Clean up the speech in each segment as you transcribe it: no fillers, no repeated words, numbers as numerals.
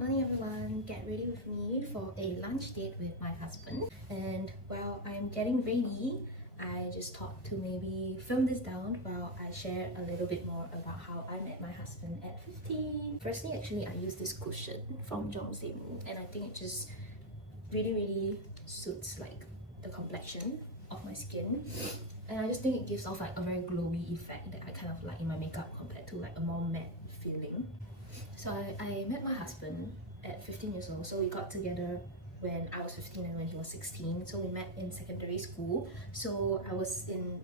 Morning everyone, get ready with me for a lunch date with my husband. And while I'm getting ready, I just thought to maybe film this down while I share a little bit more about how I met my husband at 15. Firstly, actually I use this cushion from JUNGSAEMMOOL and I think it just really suits like the complexion of my skin. And I just think it gives off like a very glowy effect that I kind of like in my makeup compared to like a more matte feeling. So I met my husband at 15 years old. So we got together when I was 15 and when he was 16. So we met in secondary school. So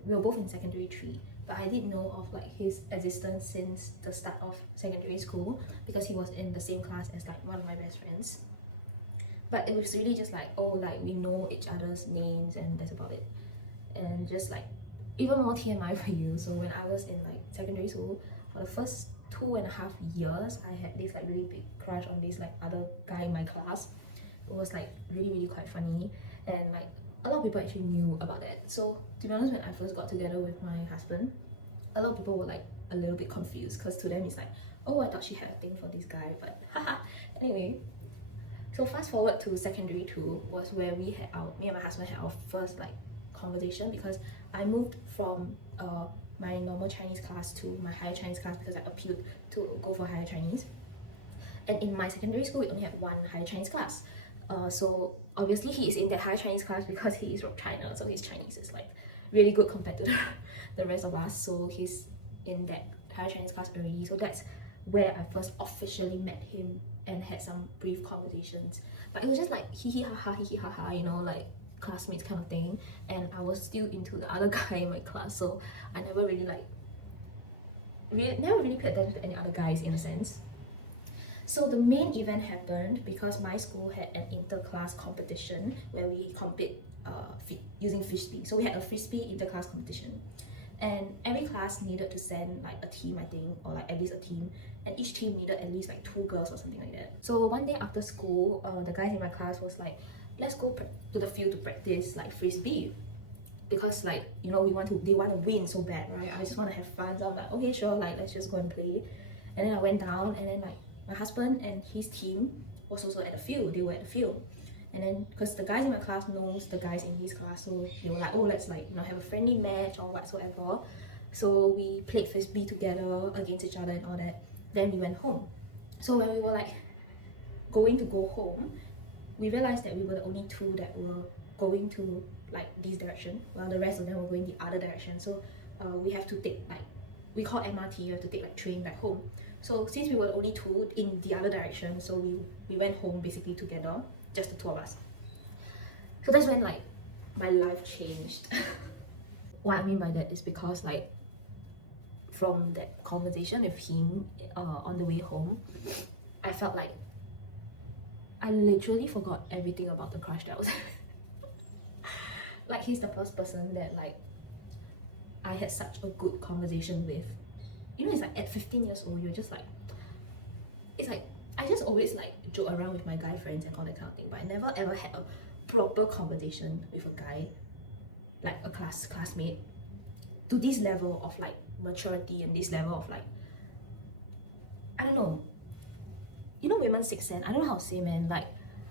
we were both in secondary 3. But I didn't know of like his existence since the start of secondary school because he was in the same class as like one of my best friends. But it was really just like, oh, like we know each other's names and that's about it. And just like even more TMI for you. So when I was in like secondary school, for the first 2.5 years, I had this like really big crush on this like other guy in my class. It was like really quite funny, and like a lot of people actually knew about that. So to be honest, when I first got together with my husband, a lot of people were like a little bit confused because to them it's like, oh, I thought she had a thing for this guy, but haha. Anyway, so fast forward to secondary 2 was where me and my husband had our first like conversation, because I moved from my normal Chinese class to my higher Chinese class because I appealed to go for higher Chinese. And in my secondary school, we only had one higher Chinese class. So obviously he is in that higher Chinese class because he is from China, so his Chinese is like really good compared to the rest of us. So he's in that higher Chinese class already. So that's where I first officially met him and had some brief conversations. But it was just like hee hee ha ha, you know, like classmates kind of thing. And I was still into the other guy in my class, so I never really paid attention to any other guys in a sense. So the main event happened because my school had an inter-class competition where we compete using frisbee. So we had a frisbee inter-class competition, and every class needed to send like a team, I think, or like at least a team, and each team needed at least like 2 girls or something like that. So one day after school, the guys in my class was like, let's go to the field to practice like frisbee, because like, you know, they want to win so bad, right? I just want to have fun. So I'm like, okay, sure, like let's just go and play. And then I went down, and then like my husband and his team was also at the field. They were at the field, and then because the guys in my class knows the guys in his class, so they were like, oh, let's like, you know, have a friendly match or whatsoever. So we played frisbee together against each other and all that. Then we went home. So when we were like going to go home, we realized that we were the only 2 that were going to like this direction, while the rest of them were going the other direction. So we have to take like, we call MRT, you have to take like train back home. So since we were the only 2 in the other direction, so we went home basically together, just the 2 of us. So that's when like my life changed. What I mean by that is because like from that conversation with him on the way home, I felt like I literally forgot everything about the crush that I was like, he's the first person that like I had such a good conversation with. You know, it's like at 15 years old, you're just like, it's like, I just always like joke around with my guy friends and all that kind of thing, but I never ever had a proper conversation with a guy, like a classmate, to this level of like maturity and this level of like, I don't know, you know, women's sixth sense. I don't know how to say, man. Like,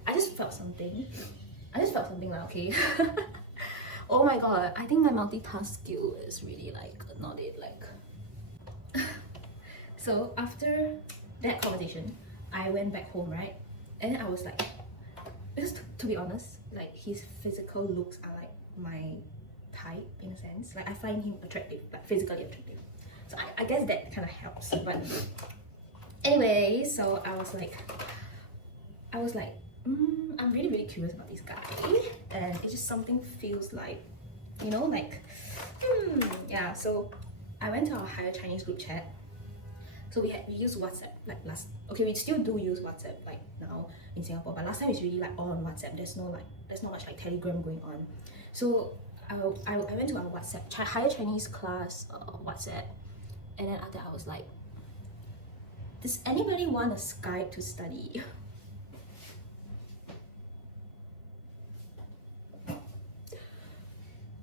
I just felt something like, okay. Oh my god, I think my multitask skill is really like not it, like. So after that conversation, I went back home, right? And then I was like, because to be honest, like his physical looks are like my type in a sense. Like I find him attractive, like physically attractive. So I guess that kind of helps. But anyway, so I was like, I'm really curious about this guy, and it just something feels like, you know, like, yeah. So I went to our higher Chinese group chat. So we use WhatsApp like we still do use WhatsApp like now in Singapore, but last time it's really like all on WhatsApp. There's not much like Telegram going on. So I went to our WhatsApp higher Chinese class WhatsApp, and then after I was like, does anybody want a Skype to study?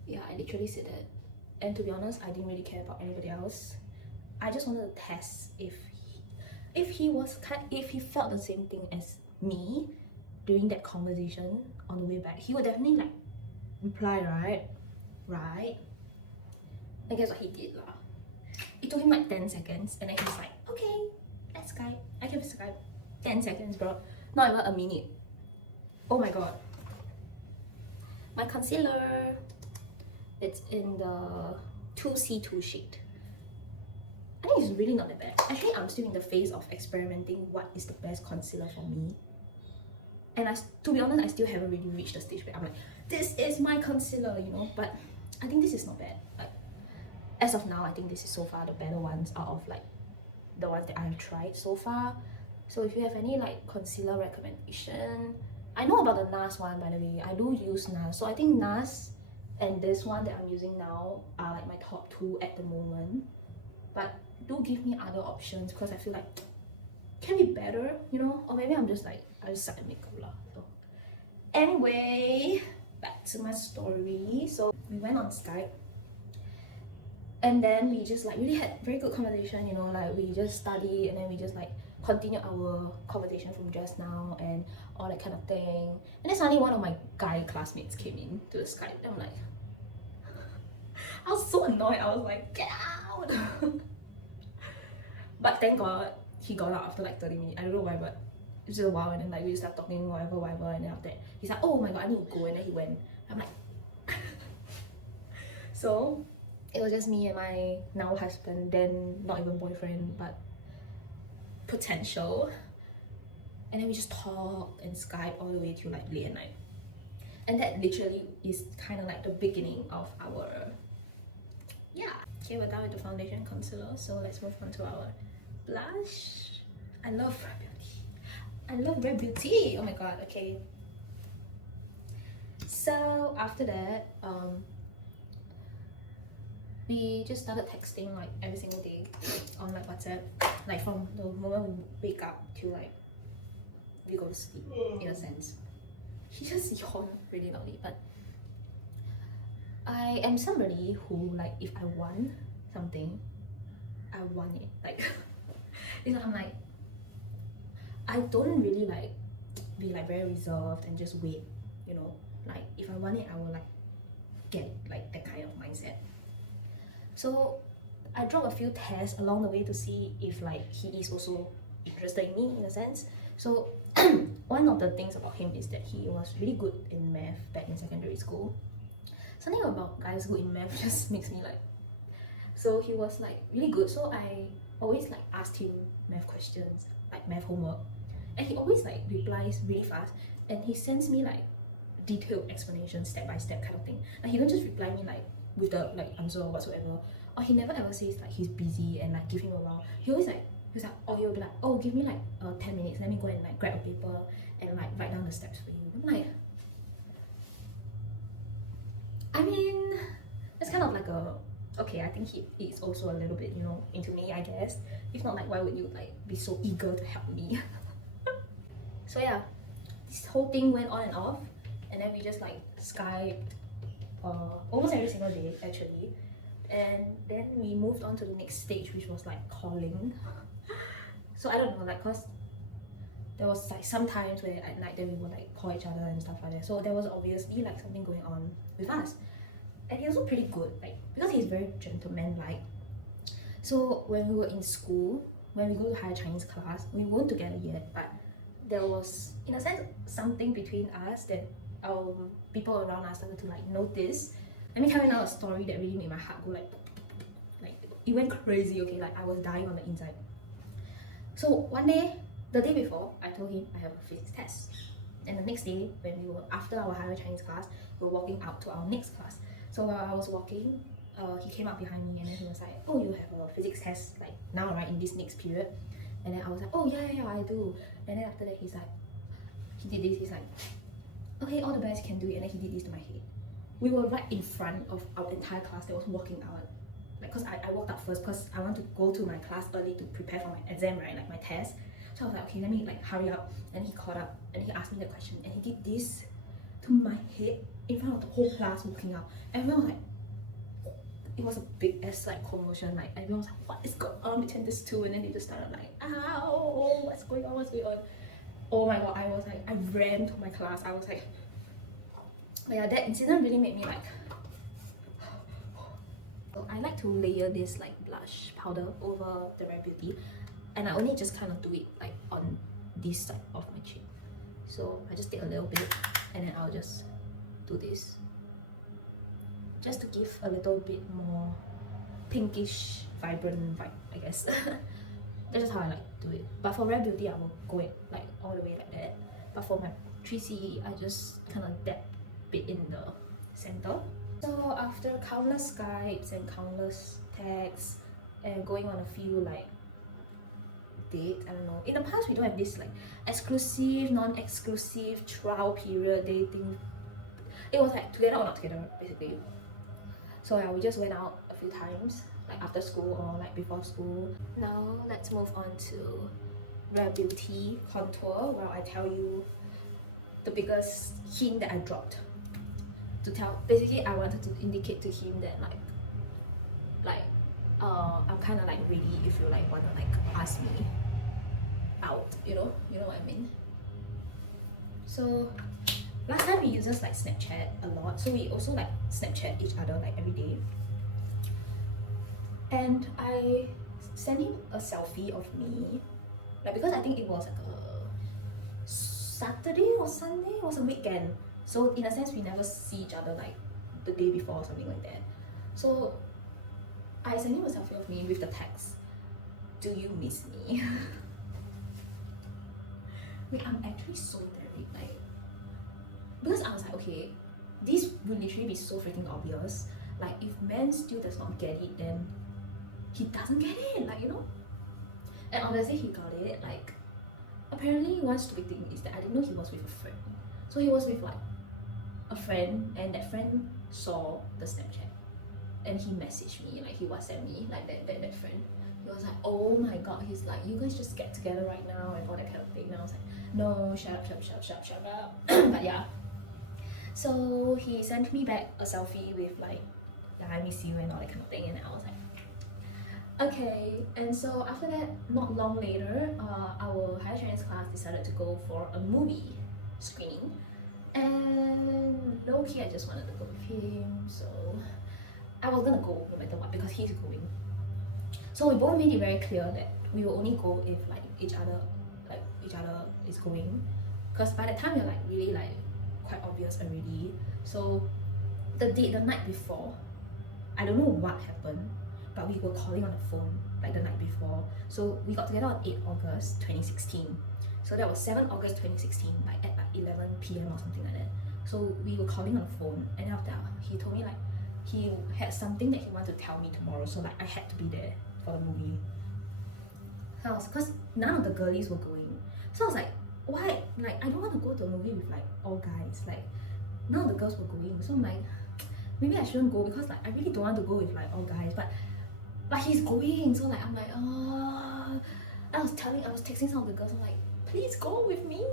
Yeah, I literally said that. And to be honest, I didn't really care about anybody else. I just wanted to test if if he felt the same thing as me during that conversation on the way back, he would definitely like reply, right? And guess what he did lah? It took him like 10 seconds, and then he's like, okay, let's Skype. I can Skype. 10 seconds, bro. Not even a minute. Oh my god. My concealer. It's in the 2C2 shade. I think it's really not that bad. Actually, I'm still in the phase of experimenting what is the best concealer for me. And to be honest, I still haven't really reached the stage where I'm like, this is my concealer, you know? But I think this is not bad. Like, as of now, I think this is so far the better ones out of like the ones that I have tried so far. So if you have any like concealer recommendation, I know about the NARS one, by the way. I do use NARS. So I think NARS and this one that I'm using now are like my top two at the moment. But do give me other options, because I feel like can be better, you know? Or maybe I'm just like, I just suck at makeup lah. So anyway, back to my story. So we went on Skype, and then we just like really had very good conversation, you know, like we just studied, and then we just like continued our conversation from just now and all that kind of thing. And then suddenly one of my guy classmates came in to the Skype, and I'm like, I was so annoyed. I was like, get out. But thank God he got out after like 30 minutes. I don't know why, but it was just a while, and then like we started talking whatever, and then after that he's like, oh my god, I need to go, and then he went. I'm like so it was just me and my now husband, then not even boyfriend but potential, and then we just talked and Skype all the way till like late at night. And that literally is kind of like the beginning of our okay, we're done with the foundation concealer, so let's move on to our blush. I love Rare Beauty. I love Rare Beauty. Oh my god. Okay, so after that we just started texting like every single day on like WhatsApp, like from the moment we wake up till like we go to sleep, in a sense. He just yawned really loudly. But I am somebody who, like, if I want something, I want it. Like I'm like, I don't really like be like very reserved and just wait, you know. Like if I want it, I will like get it, like that kind of mindset. So I dropped a few tests along the way to see if like he is also interested in me, in a sense. So one of the things about him is that he was really good in math back in secondary school. Something about guys good in math just makes me like, so he was like really good. So I always like asked him math questions, like math homework, and he always like replies really fast, and he sends me like detailed explanation, step by step kind of thing. Like he don't just reply me like with the like answer or whatsoever, or he never ever says like he's busy and like give him a while. He always like, or he'll be like, oh, give me like 10 minutes, let me go and like grab a paper and like write down the steps for you. I'm like, I mean, it's kind of like a, okay, I think he is also a little bit, you know, into me, I guess. If not, like, why would you like be so eager to help me? So yeah, this whole thing went on and off, and then we just like Skyped almost every single day actually. And then we moved on to the next stage, which was like calling. So I don't know, like, cause there was like some times where at night then we would like call each other and stuff like that. So there was obviously like something going on with us. And he was also pretty good, like, because he's very gentleman-like. So when we were in school, when we go to higher Chinese class, we weren't together yet, but there was, in a sense, something between us that people around us started to like notice. Let me tell you now a story that really made my heart go like it went crazy. Okay, like I was dying on the inside. So one day, the day before, I told him I have a physics test, and the next day when we were after our higher Chinese class, we were walking out to our next class. So while I was walking, he came up behind me, and then he was like, oh, you have a physics test like now, right, in this next period? And then I was like, oh yeah, I do. And then after that, he's like, he did this, he's like, okay, all the best, you can do it. And then he did this to my head. We were right in front of our entire class that was walking out. Like, cause I walked up first because I want to go to my class early to prepare for my exam, right, like my test. So I was like, okay, let me like hurry up. And he caught up and he asked me the question, and he did this to my head in front of the whole class walking out. And everyone was like, it was a big ass like commotion. Like everyone was like, what is going on between these two? And then they just started like, ow, what's going on, what's going on? Oh my god, I was like, I ran to my class. I was like, yeah, that incident really made me like, so I like to layer this like blush powder over the Rare Beauty, and I only just kind of do it like on this side of my cheek. So I just take a little bit and then I'll just do this just to give a little bit more pinkish vibrant vibe, I guess. That's just how I like to do it. But for Rare Beauty, I will go it like all the way like that. But for my 3CE, I just kind of dab it in the center. So after countless Skypes and countless texts and going on a few like dates, I don't know. In the past, we don't have this like exclusive, non-exclusive trial period dating. It was like together or not together, basically. So yeah, we just went out a few times, like after school or like before school. Now let's move on to Rare Beauty contour, where I tell you the biggest hint that I dropped. To tell, basically I wanted to indicate to him that I'm kind of like ready if you like want to like ask me out, you know what I mean. So last time we used just like Snapchat a lot, so we also like Snapchat each other like every day. And I sent him a selfie of me, like because I think it was like a Saturday or Sunday, it was a weekend. So in a sense, we never see each other like the day before or something like that. So I sent him a selfie of me with the text, "Do you miss me?" Wait, I'm actually so worried, like, because I was like, okay, this will literally be so freaking obvious. Like, if man still does not get it, then he doesn't get it, like, you know? And obviously he got it. Like, apparently one stupid thing is that I didn't know he was with a friend. So he was with like a friend, and that friend saw the Snapchat and he messaged me, like he WhatsApp me, like that friend. He was like, oh my god, he's like, you guys just get together right now and all that kind of thing. And I was like, no, shut up. But yeah, so he sent me back a selfie with like, yeah, I miss you and all that kind of thing. And I was like, okay. And so after that, not long later, our higher Chinese class decided to go for a movie screening, and low-key I just wanted to go with him, so I was gonna go no matter what because he's going. So we both made it very clear that we will only go if like each other is going, because by the time you're like really like quite obvious already. So the night before, I don't know what happened, but we were calling on the phone like the night before. So we got together on 8 August 2016. So that was 7 August 2016, like at like 11 PM or something like that. So we were calling on the phone, and after that, he told me like he had something that he wanted to tell me tomorrow, so like I had to be there for the movie. So I was, because none of the girlies were going. So I was like, why? Like, I don't want to go to a movie with like all guys. Like, none of the girls were going. So I'm like, maybe I shouldn't go, because like I really don't want to go with like all guys. But he's going, so like I'm like, oh. I was texting some of the girls. I'm like, please go with me.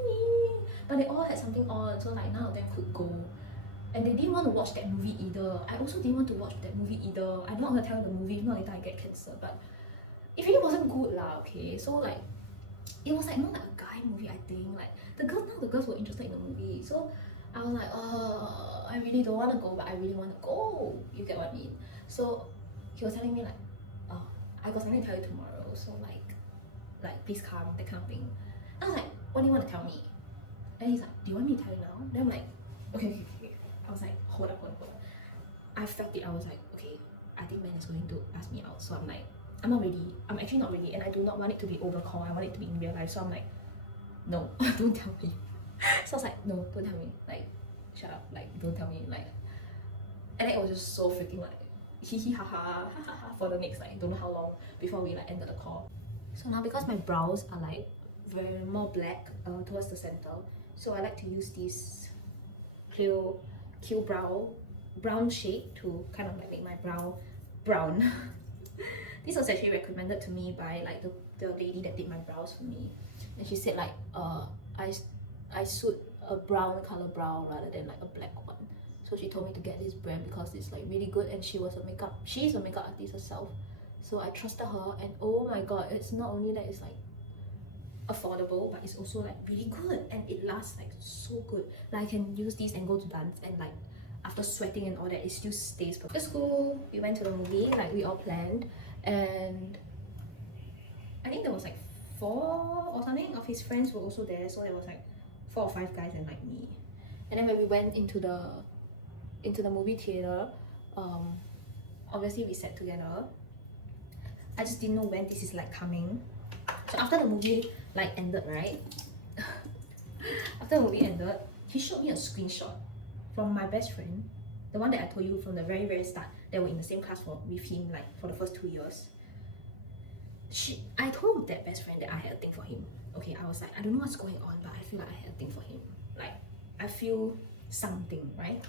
But they all had something on, so like none of them could go. And they didn't want to watch that movie either. I also didn't want to watch that movie either. I'm not gonna tell you the movie, if not later I get cancelled. But it really wasn't good lah, okay? So like, it was like not like a guy movie, I think. Like none of the girls were interested in the movie. So I was like, oh, I really don't want to go, but I really want to go. You get what I mean? So he was telling me like, oh, I got something to tell you tomorrow. So like please come, that kind of thing. I was like, what do you want to tell me? And he's like, do you want me to tell you now? Then I'm like, okay. I was like, hold up. I felt it. I was like, okay, I think man is going to ask me out. So I'm like, I'm not ready. I'm actually not ready, and I do not want it to be over call. I want it to be in real life. So I'm like, no, don't tell me. So I was like, no, don't tell me. Like, shut up. Like, don't tell me. Like, and then it was just so freaking like hee ha ha for the next like don't know how long before we like ended the call. So now because my brows are like very more black towards the center, so I like to use this Clio Q brown shade to kind of like make my brow brown. This was actually recommended to me by like the lady that did my brows for me, and she said like I suit a brown color brow rather than like a black one. So she told me to get this brand because it's like really good, and she's a makeup artist herself. So I trusted her, and oh my god, it's not only that it's like affordable, but it's also like really good, and it lasts like so good. Like I can use these and go to dance, and like after sweating and all that, it still stays perfect. After school, we went to the movie like we all planned, and I think there was like 4 or something of his friends were also there, so there was like 4 or 5 guys and like me. And then when we went into the movie theater, obviously we sat together. I just didn't know when this is like coming. So after the movie like ended, right? After the movie ended, he showed me a screenshot from my best friend, the one that I told you from the very start that were in the same class with him like for the first 2 years. I told that best friend that I had a thing for him. Okay, I was like, I don't know what's going on, but I feel like I had a thing for him. Like, I feel something, right?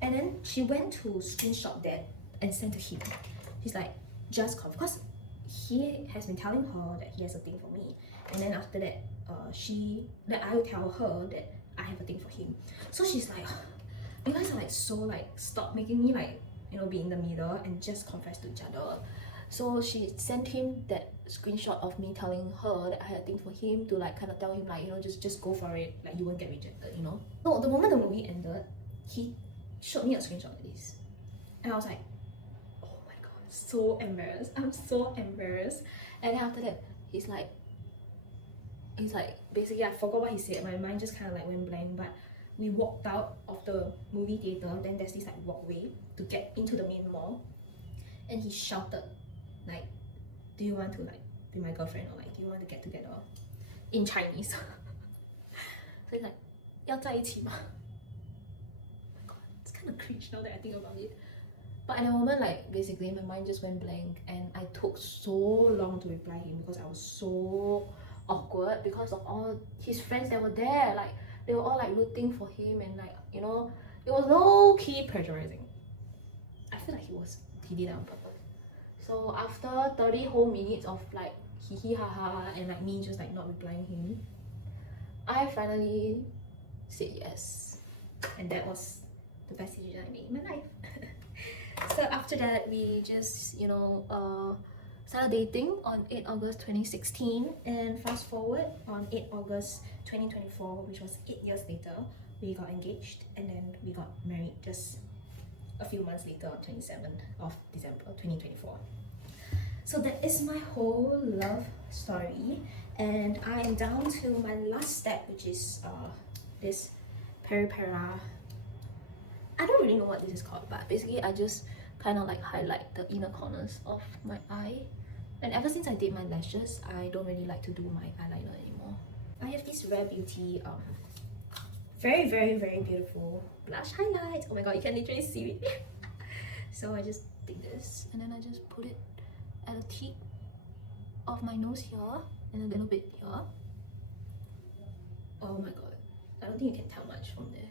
And then she went to screenshot that and send to him. She's like, just confirm, because he has been telling her that he has a thing for me. And then after that, I will tell her that I have a thing for him. So she's like, you guys are like so like, stop making me like, you know, be in the middle and just confess to each other. So she sent him that screenshot of me telling her that I had a thing for him to like kind of tell him like, you know, just go for it, like you won't get rejected, you know. So the moment the movie ended, he showed me a screenshot of this, and I was like, oh my god, so embarrassed. I'm so embarrassed. And then after that, he's like basically, I forgot what he said. My mind just kind of like went blank. But we walked out of the movie theater. Then there's this like walkway to get into the main mall, and he shouted like, do you want to like be my girlfriend, or like do you want to get together, in Chinese. So he's like, 要在一起吗? Oh my god, it's kind of cringe now that I think about it. But at the moment, like basically my mind just went blank, and I took so long to reply him because I was so awkward because of all his friends that were there. Like they were all like rooting for him, and like, you know, it was low-key pressurizing. I feel like he did it on purpose. So after 30 whole minutes of like hee ha ha and like me just like not replying him, I finally said yes, and that was the best decision I made in my life. So after that, we just, you know, started dating on 8 August 2016, and fast forward on 8 August 2024, which was 8 years later, we got engaged, and then we got married just a few months later on 27th of December 2024. So that is my whole love story, and I am down to my last step, which is this Peripera. I don't really know what this is called, but basically I just kind of like highlight the inner corners of my eye. And ever since I did my lashes, I don't really like to do my eyeliner anymore. I have this Rare Beauty very beautiful blush highlight. Oh my god, you can literally see it. So I just take this, and then I just put it at the tip of my nose here, and a little bit here. Oh my god, I don't think you can tell much from there.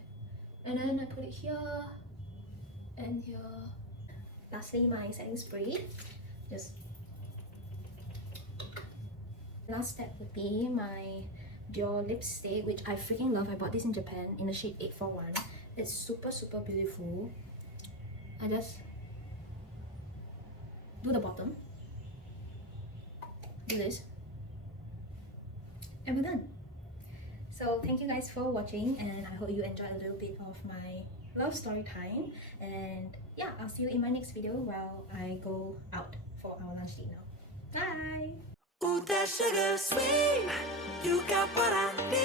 And then I put it here and here. Lastly, my setting spray. Just last step would be my Dior lipstick, which I freaking love. I bought this in Japan in the shade 841. It's super beautiful. I just do the bottom, do this, and we're done. So thank you guys for watching, and I hope you enjoyed a little bit of my love story time. And yeah, I'll see you in my next video while I go out for our lunch date now. Bye! Ooh, that sugar sweet, you got what I need.